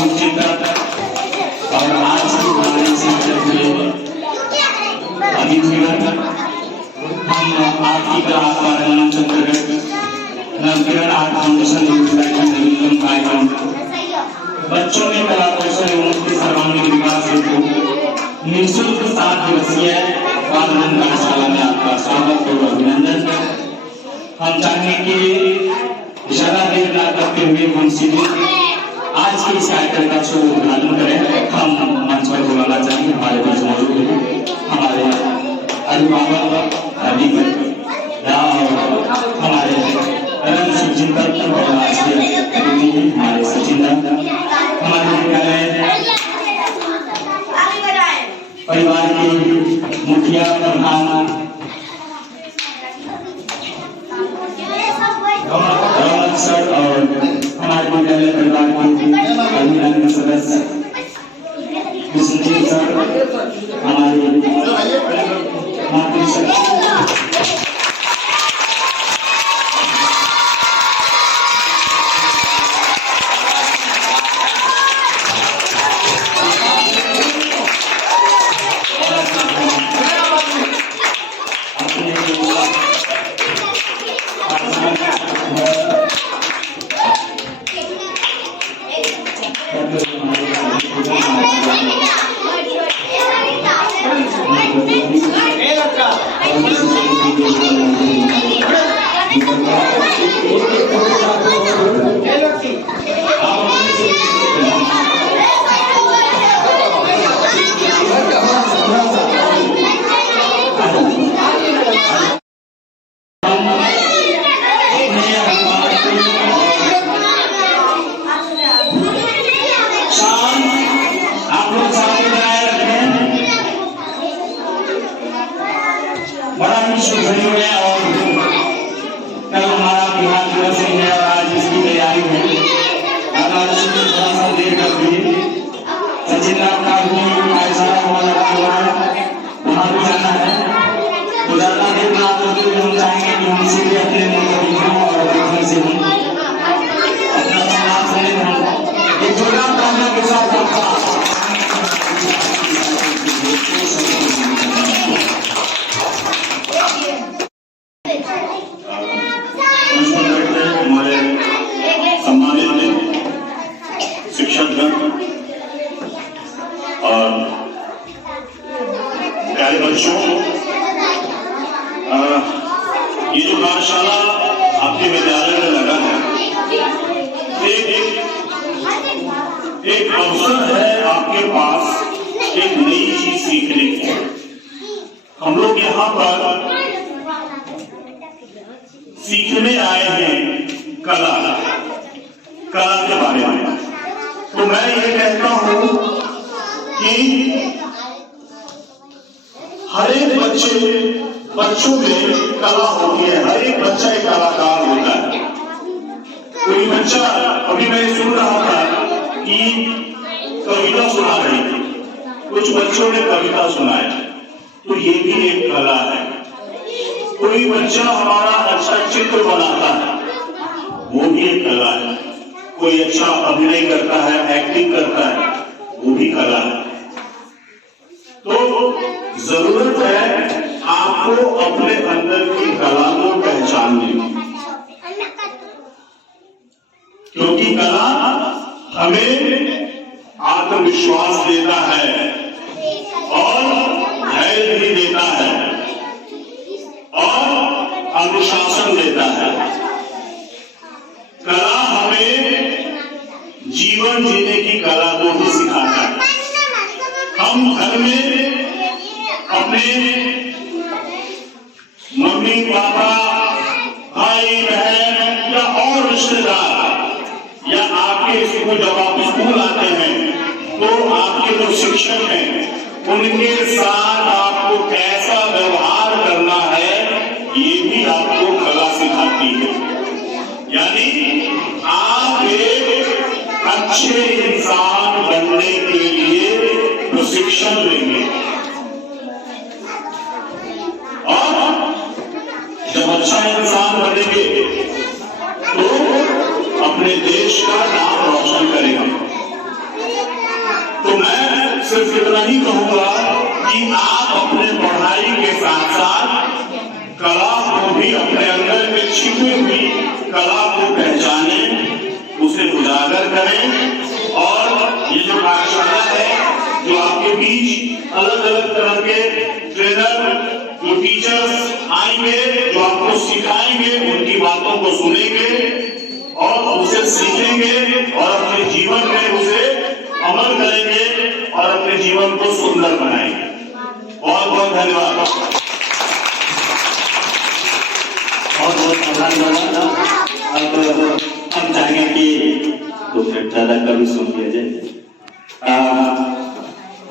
चिंतक और आज की हमारी शिक्षक अभी जीवन हम आपकी कला पर मंच अंतर्गत नवकिरण आर्ट फाउंडेशन कार्यक्रम बच्चों में कला कौशल एवं उनके सर्वांगीण विकास हेतु निःशुल्क 7 दिवसीय बालरंग कार्यशाला में आपका स्वागत और अभिनंदन। हम चाहेंगे कि ज्यादा देर ना करते हुए हम सीधे आज के इस कार्यक्रम का शुभ उद्घाटन करें। हम मंच पर बुलाना चाहेंगे हमारे बीच मौजूद हैं हमारे अभिभावक हमारे रंग चिंतक और आज के हमारे सचिन हमारे विद्यालय परिवार के मुखिया प्रधान सर और हमारे विद्यालय परिवार के अभिभावक सदस्य सर हमारे मातृ ये जो कार्यशाला आपके विद्यालय में लगा है एक अवसर है आपके पास एक नई चीज सीखने की। हम लोग यहाँ पर सीखने आए हैं कला के बारे में। तो मैं ये कहता हूँ कि हर एक बच्चों में कला होती है, हर एक बच्चा एक कलाकार होता है। कोई बच्चा, अभी मैं सुन रहा था कि कविता सुना रही थी, कुछ बच्चों ने कविता सुनाया, तो ये भी एक कला है। कोई बच्चा हमारा अच्छा चित्र बनाता है, वो भी एक कला है। कोई अच्छा अभिनय करता है, एक्टिंग करता है, वो भी कला है। तो जरूरत है आपको अपने अंदर की कला को पहचानने की, क्योंकि कला हमें आत्मविश्वास देता है और धैर्य भी देता है और अनुशासन देता है। कला हमें जीवन जीने की कला को भी सिखाता है। हम घर में अपने मम्मी पापा भाई बहन या और रिश्तेदार या आपके स्कूल, जब आप स्कूल आते हैं तो आपके जो शिक्षक हैं उनके साथ आपको कैसा व्यवहार करना है, ये भी आपको कला सिखाती है। यानी आप एक अच्छे इंसान बनने के लिए प्रशिक्षण लेंगे और जब अच्छा इंसान बनेंगे तो अपने देश का नाम रोशन करेंगे। इतना ही कहूंगा कि आप अपने पढ़ाई के साथ साथ कला को भी अपने अंदर में छिपी हुई कला को पहचाने, उसे उजागर करें। और ये जो कार्यशाला है, जो आपके बीच अलग अलग तरह के ट्रेनर, जो टीचर्स आएंगे, जो आपको सिखाएंगे, उनकी बातों को सुनेंगे और उसे सीखेंगे और अपने जीवन में उसे अमल करेंगे और अपने जीवन को सुंदर बनाएंगे। बहुत बहुत धन्यवाद। बहुत बहुत धन्यवाद। अब हम चाहेंगे कि 2 मिनट ज्यादा कभी सुन लिया जाए।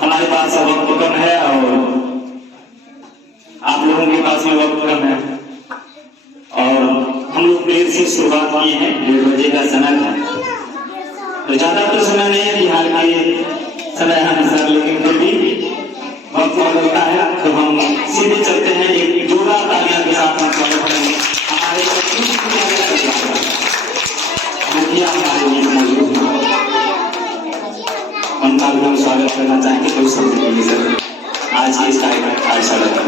हमारे पास वक्त कम है और आप लोगों के पास भी वक्त कम है और हम लोग देर से शुरुआत किए हैं, 1:30 बजे का समय था, तो ज्यादा तो समय नहीं है, बिहार के समय अनुसार, लेकिन फिर भी वक्त लगता है, तो हम सीधे चलते हैं। एक जोरदार तालियां के साथ हम स्वागत करेंगे हमारे मुखिया हमारे बीच मौजूद हैं, उनका भी हम स्वागत करना चाहेंगे। कोई शब्द नहीं सर आज के इस कार्यशाला का।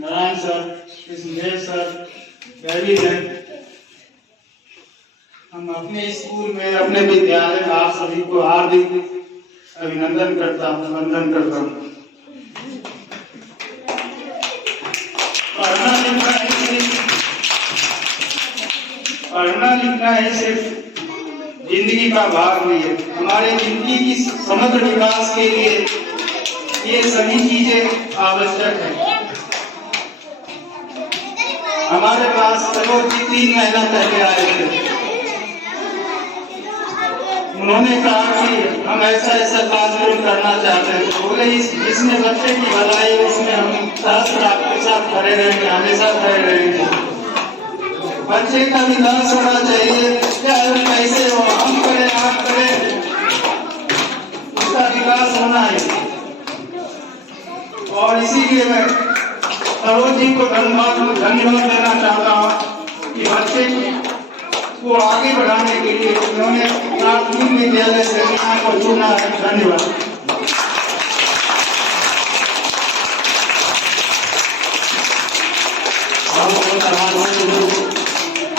Narayan sir, Krishnadev sir, Gary हैं, हम अपने स्कूल में, अपने विद्यालय में आप सभी को हार्दिक अभिनंदन करता हूँ, वंदन करता हूँ। पढ़ना लिखना है सिर्फ जिंदगी का भाग नहीं है, हमारे जिंदगी की समग्र विकास के लिए ये सभी चीजें आवश्यक है। हमारे पास सरोज जी 3 महीना पहले आए थे, उन्होंने कहा कि हम ऐसा ऐसा कार्यक्रम करना चाहते हैं, बोले इसमें बच्चे की भलाई, उसमें हम सहस्त्र आपके साथ खड़े रहेंगे, हमेशा खड़े रहेंगे। बच्चे का विकास होना चाहिए, चाहे वो कैसे हो, हम करें आप करें, उसका विकास होना है। और इसीलिए मैं सरोज जी को धन्यवाद देना चाहता हूँ कि बच्चे को आगे बढ़ाने के लिए उन्होंने प्राथमिक विद्यालय से को चुना है। धन्यवाद।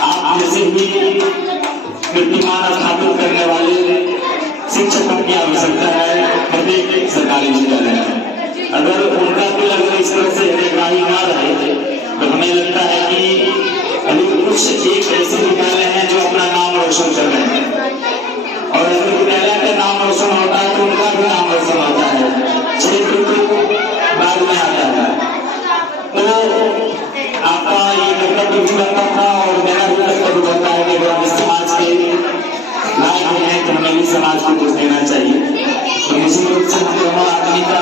आप जैसे ही कीर्तिमान स्थापित करने वाले शिक्षकों की आवश्यकता है प्रत्येक सरकारी विद्यालय में। अगर उनका भी अगर इस तरह से निगरानी ना रहे तो हमें लगता है कि अभी कुछ एक ऐसे विद्यालय हैं जो अपना नाम रोशन कर रहे हैं, और अगर विद्यालय का नाम रोशन होता है तो उनका भी नाम रोशन होता है, क्षेत्र को बाद में आता है। तो आपका ये कर्तव्य भी बनता था और मेरा भी कर्तव्य बनता है कि हम इस समाज के लायक हैं तो हमें भी समाज को कुछ देना चाहिए। तो निश्चित रूप से हम आदमी का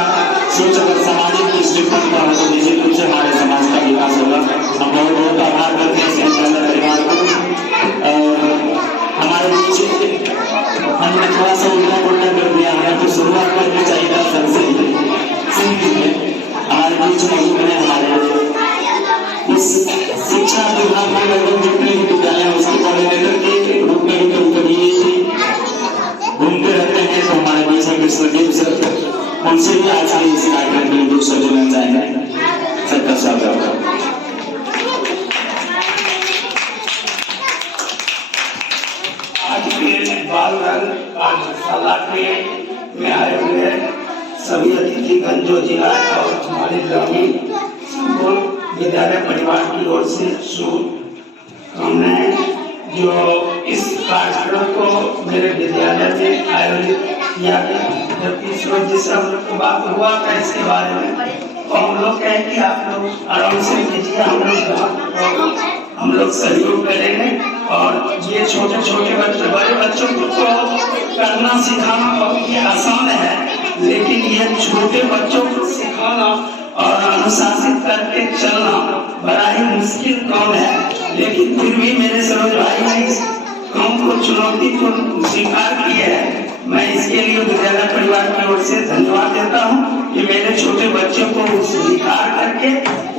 सोच अगर सामाजिक दृष्टिकोण का हो तो निश्चित रूप से हमारे समाज का विकास होगा। हम बहुत बहुत आभार करते हैं परिवार को। हमारे बीच हमने थोड़ा सा उल्टा पुल्टा कर दिया, हमें तो शुरुआत करनी चाहिए था सबसे हमारे बीच मौजूद है हमारे उस शिक्षा विभाग में लगभग जितने भी विद्यालय हैं उसके कोऑर्डिनेटर के रूप में भी कभी घूमते रहते हैं। तो हमारे बीच में कृष्णदेव सर, उनसे भी आज के इस कार्यक्रम के लिए कुछ जोड़ना चाहेंगे। सबका स्वागत है। आज के बाल कार्यशाला के में आए हुए सभी अतिथिगण जो जिला और हमारे ग्रामीण संपूर्ण विद्यालय परिवार की ओर से हमने जो इस कार्यक्रम को मेरे विद्यालय में आयोजित किया गया, जबकि सूरज जी से हम लोग को बात हुआ था इसके बारे में, तो हम लोग कहें कि आप लोग आराम से कीजिए, हम लोग सहयोग करेंगे। और ये छोटे छोटे बच्चे, बड़े बच्चों को तो करना सिखाना बहुत ही आसान है, लेकिन ये छोटे बच्चों को सिखाना और अनुशासित करके चलना बड़ा ही मुश्किल काम है। लेकिन फिर भी मेरे सरोज भाई ने इस काम को, चुनौती को स्वीकार किया है। मैं इसके लिए विद्यालय परिवार की ओर से धन्यवाद देता हूँ कि मेरे छोटे बच्चों को स्वीकार करके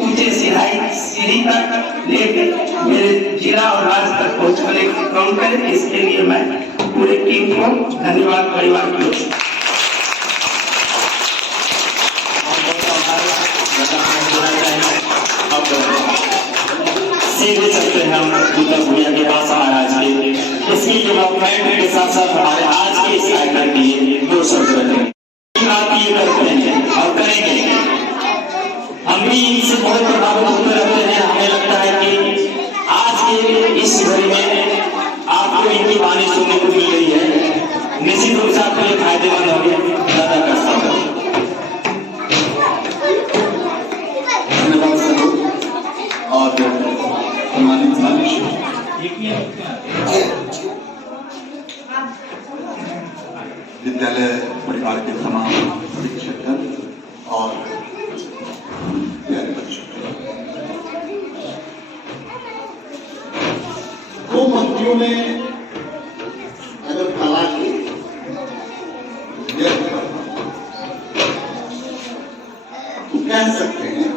ऊंचे सीढ़ी तक लेके मेरे जिला और राज्य तक पहुँचाने का काम करें। इसके लिए मैं पूरी टीम को धन्यवाद परिवार की ओर से। सीधे चलते हैं हम बुद्धा भूया के पास महाराज के। इसकी डेवलपमेंट के साथ साथ हमारे आज के इस कार्यक्रम के लिए 2 शब्द रखें। आप ये करते हैं और करेंगे, हम भी इनसे बहुत प्रभावित होते रहते हैं। हमें लगता है कि आज के इस घड़ी में आपको इनकी वाणी सुनने को मिल रही है, निश्चित रूप से आपके लिए फायदेमंद होगी। ज्यादा कर सकते विद्यालय परिवार के तमाम शिक्षक और बच्चों, 2 मंत्रियों ने अगर कला की तो कह सकते हैं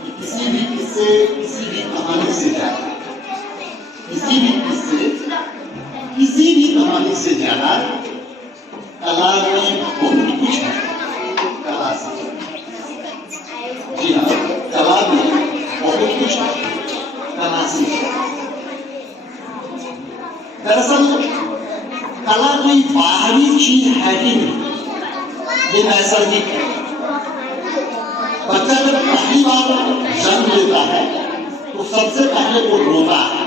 कि किसी भी किस्से, किसी भी कहानी से ज्यादा, किसी भी किस्से, किसी भी कहानी से ज्यादा कला में बहुत कुछ है। कला से, जी हाँ, कला में बहुत कुछ है। कला से दरअसल कला कोई बाहरी चीज है ही नहीं, ये नैसर्गिक है। बच्चा जब पहली बार जन्म लेता है तो सबसे पहले वो रोता है।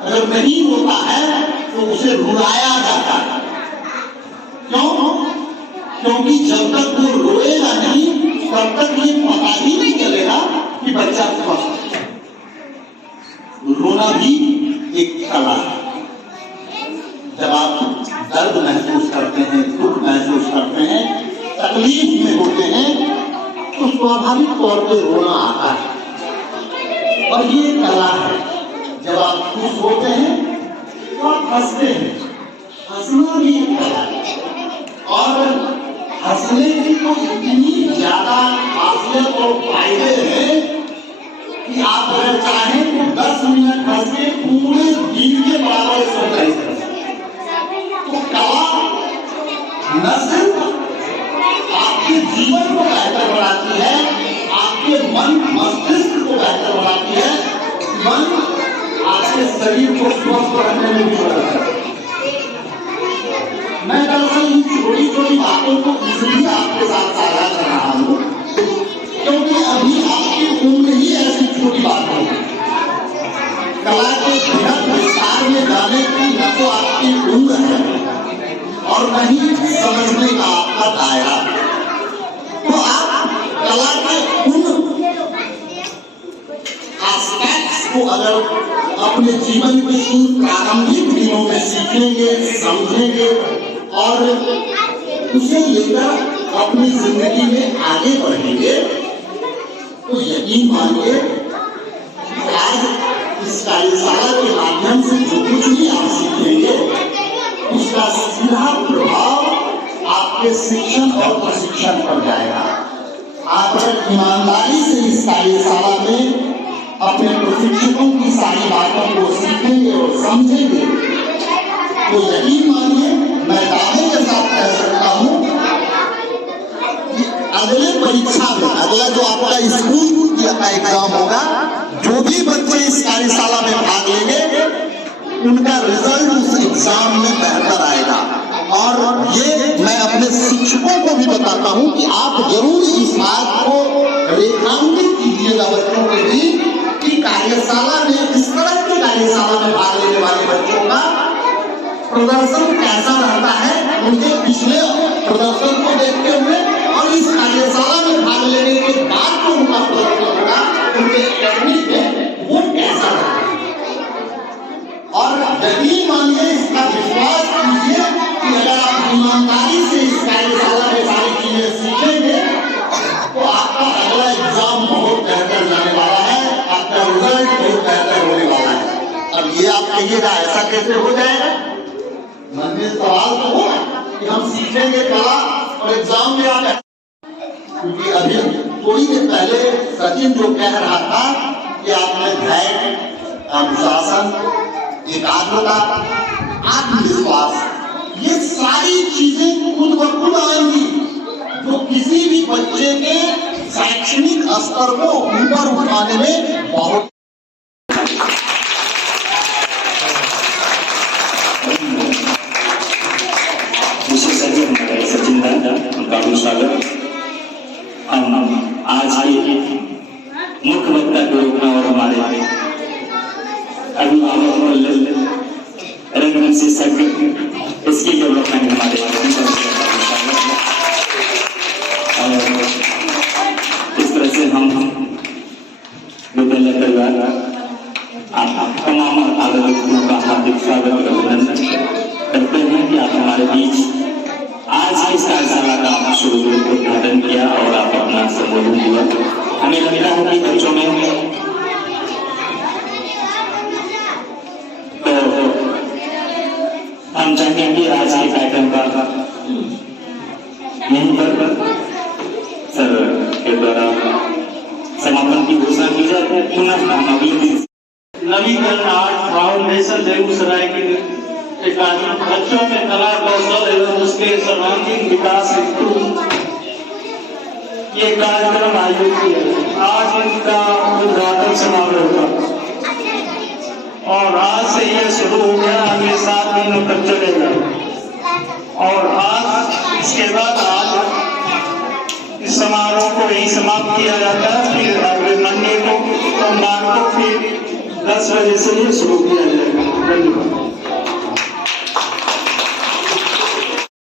अगर नहीं रोता है तो उसे रुलाया जाता है। क्यों? क्योंकि जब तक वो रोएगा नहीं तब तक ये पता ही नहीं चलेगा कि बच्चा स्वस्थ है। रोना भी एक कला है। जब आप दर्द महसूस करते हैं, दुख महसूस करते हैं, तकलीफ में होते हैं तो स्वाभाविक तौर पर रोना आता है और ये कला है। जब आप खुश होते हैं तो आप हंसते हैं, हंसना भी एक कला है। और हंसने की तो इतनी ज्यादा खासियत और फायदे हैं कि आप अगर चाहें तो 10 मिनट हंस के पूरे दिन के बराबर सोच रहे हैं। तो कला न सिर्फ आपके जीवन को बेहतर बनाती है, आपके मन मस्तिष्क को बेहतर बनाती है, मन आपके शरीर को स्वस्थ रखने में भी मदद करती है। मैं दरअसल इन छोटी छोटी बातों को इसलिए आपके साथ साझा कर रहा हूँ क्योंकि अभी आपकी उम्र ही ऐसी छोटी बातों है। कला के बृहद विस्तार में जाने की न तो आपकी उम्र है और न ही समझने का आपका दायरा। तो आप कला के उन एस्पेक्ट्स को अगर अपने जीवन के इन प्रारंभिक दिनों में सीखेंगे, समझेंगे और उसे लेकर अपनी जिंदगी में आगे बढ़ेंगे तो यकीन मानिए आज इस कार्यशाला के माध्यम से जो कुछ भी आप सीखेंगे उसका सीधा प्रभाव आपके शिक्षण और प्रशिक्षण पर जाएगा। आप अगर ईमानदारी से इस कार्यशाला में अपने प्रशिक्षकों की सारी बातों को सीखेंगे और समझेंगे तो यकीन मानिए मैं दावे के साथ कह सकता हूँ कि अगले परीक्षा में, अगला जो आपका स्कूल का एग्जाम होगा, जो भी बच्चे इस कार्यशाला में भाग लेंगे उनका रिजल्ट उस एग्जाम में बेहतर आएगा। और ये मैं अपने शिक्षकों को भी बताता हूँ कि आप जरूर इस बात को रेखांकित कीजिएगा बच्चों के बीच कि कार्यशाला में, इस तरह की कार्यशाला में भाग लेने वाले बच्चों का प्रदर्शन कैसा रहता है, उनके पिछले प्रदर्शन को देखते हुए और इस कार्यशाला में भाग लेने के बाद जो उनका प्रदर्शन होगा उनके एकेडमिक में वो कैसा रहता है। और यकीन मानिए, इसका विश्वास कीजिए कि अगर आप ईमानदारी से इस कार्यशाला में सारी चीजें सीखेंगे तो आपका अगला एग्जाम बहुत बेहतर जाने वाला है, आपका रिजल्ट बहुत बेहतर होने वाला है। अब ये आप कहिएगा ऐसा कैसे हो जाएगा? मन में सवाल तो होगा कि हम सीखेंगे कला और एग्जाम में आ जाए। क्योंकि अभी थोड़ी देर पहले सचिन जो कह रहा था कि आपने धैर्य, अनुशासन, एकाग्रता, आत्मविश्वास खुद ब खुद आएंगी, जो किसी भी बच्चे के शैक्षणिक स्तर को ऊपर उठाने में बहुत विशेषज्ञ हमारे सचिन दादा, उनका भी स्वागत। हम आज के मुख्य वक्ता के रूप में और हमारे अभिभावक रंग विशेषज्ञ इसकी डेवलपमेंट हमारे और इस तरह से हम विद्यालय परिवार आप तमाम अभिभावकों का हार्दिक स्वागत और अभिनंदन करते हैं कि आप हमारे बीच आज इस कार्यशाला का शुरू उद्घाटन किया और आप अपना संबोधन दिया। हमें लगता है कि बच्चों में तो हम चाहते हैं कि आज के कार्यक्रम का यहीं पर सर के द्वारा समापन की घोषणा की जाए। पुनः हम अगले दिन नवीकरण आर्ट फाउंडेशन बेगूसराय के बच्चों में कला कौशल एवं उसके सर्वांगीण विकास हेतु ये कार्यक्रम आयोजित किया। आज इनका उद्घाटन समारोह होगा और आज से यह शुरू हो गया, अगले 7 दिनों तक चलेगा और आज इसके बाद आज इस समारोह को यही समाप्त किया जाता है। फिर अगले मंडे को सोमवार को फिर 10 बजे से ये शुरू किया जाएगा। धन्यवाद।